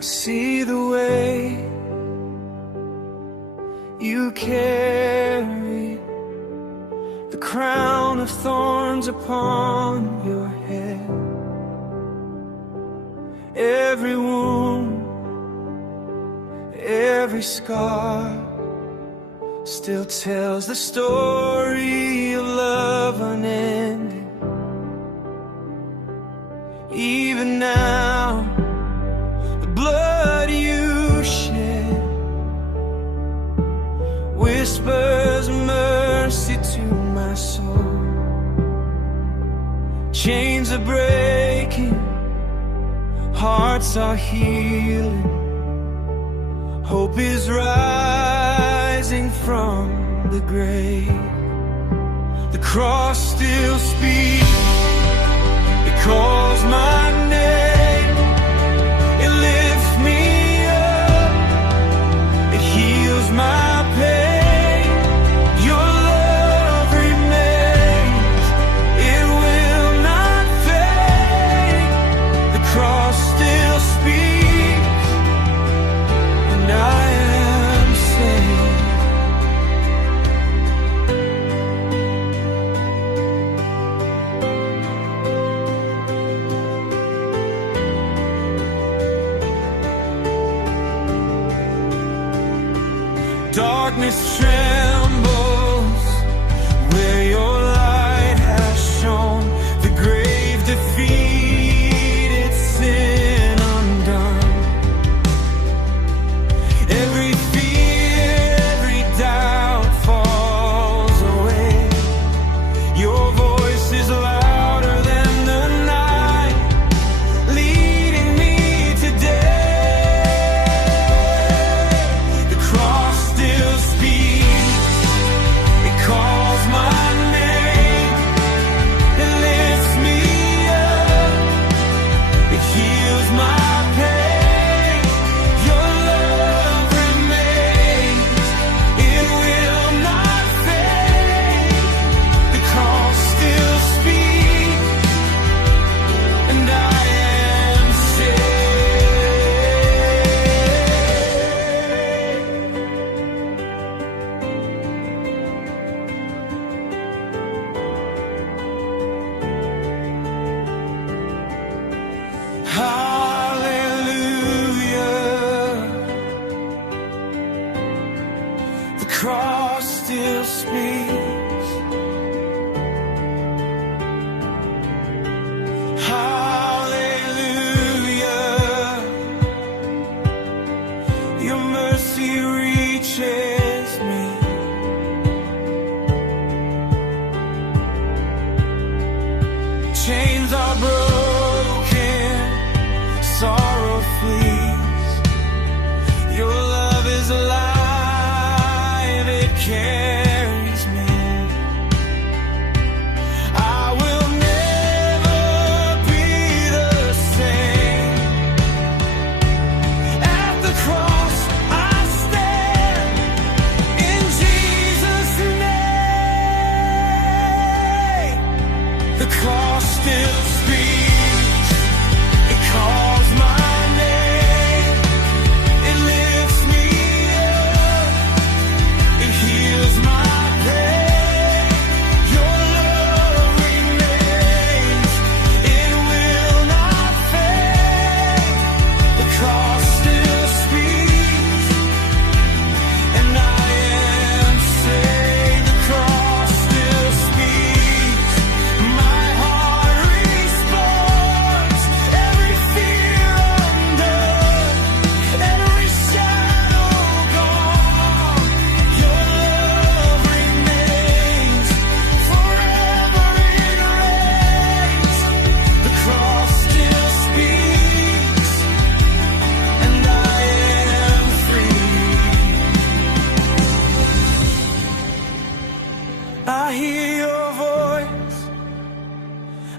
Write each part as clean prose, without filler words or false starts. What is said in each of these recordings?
I see the way you carry the crown of thorns upon your head. Every wound, every scar still tells the story of love unending. Even now, the blood you shed whispers mercy to my soul. Chains are breaking, hearts are healing, hope is rising from the grave. The cross still speaks, it calls my name, it lifts me up, it heals my pain. Your love remains, it will not fade. The cross still speaks, and I am saved. Darkness trembles where your light has shone. The grave defeated, sin undone. Every fear, every doubt falls away. Your voice is louder than the night, leading me today. The cross still speaks, it calls my name, it lifts me up, it heals my pain. Your love remains, it will not fade. The cross still speaks, and I am saved. Hallelujah. The cross still speaks. Hallelujah. Your mercy reaches me. Chains are broken, sorrow flees. Your love is alive, it carries me. I will never be the same. At the cross I stand, in Jesus' name. The cross still speaks, it calls my name, it lifts me up, it heals my pain. Your love remains, it will not fade. The cross still speaks, and I am saved. The cross still speaks, my heart responds. Every fear undone, every shadow gone. Your love remains, forever it reigns. The cross still speaks, and I am free. I hear your voice,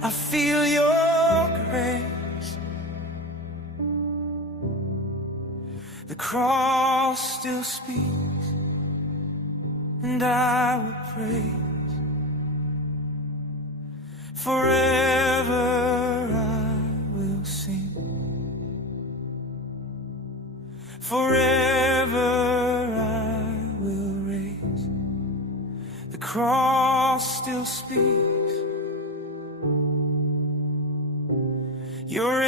I feel your grace. The cross still speaks, and I will praise. Forever I will sing. cross still speaks. You're